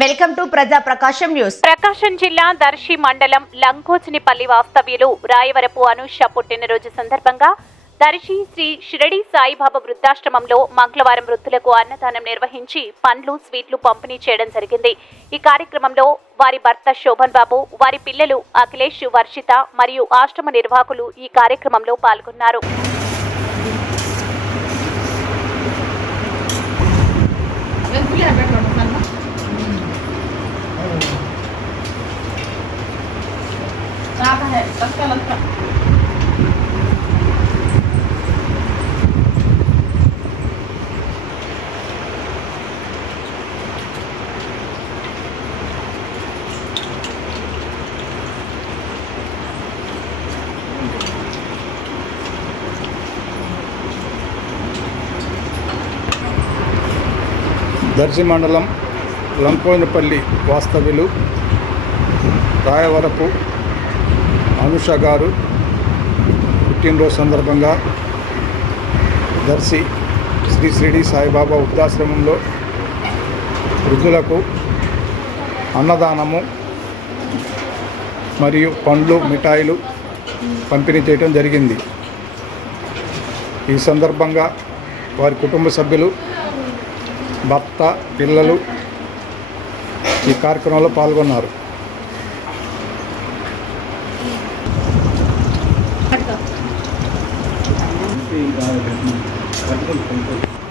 Welcome to ప్రజా ప్రకాశం news. ప్రకాశం జిల్లా దర్శి మండలం లంకోచినిపల్లి వాస్తవ్యులు రాయవరపు అనూష పుట్టినరోజు సందర్భంగా దర్శి శ్రీ షిరడి సాయిబాబా వృద్ధాశ్రమంలో మంగళవారం వృద్ధులకు అన్నదానం నిర్వహించి పండ్లు స్వీట్లు పంపిణీ చేయడం జరిగింది. ఈ కార్యక్రమంలో వారి భర్త శోభన్ బాబు వారి పిల్లలు అఖిలేష్ వర్షిత మరియు ఆశ్రమ నిర్వాహకులు ఈ కార్యక్రమంలో పాల్గొన్నారు. దర్శి మండలం లంకోయినపల్లి వాస్తవ్యులు రాయవరపు అనుష గారు పుట్టినరోజు సందర్భంగా దర్శి శ్రీ షిరిడి సాయిబాబా వృద్ధాశ్రమంలో వృద్ధులకు అన్నదానము మరియు పండ్లు మిఠాయిలు పంపిణీ చేయడం జరిగింది. ఈ సందర్భంగా వారి కుటుంబ సభ్యులు భర్త పిల్లలు ఈ కార్యక్రమంలో పాల్గొన్నారు. ほいほ。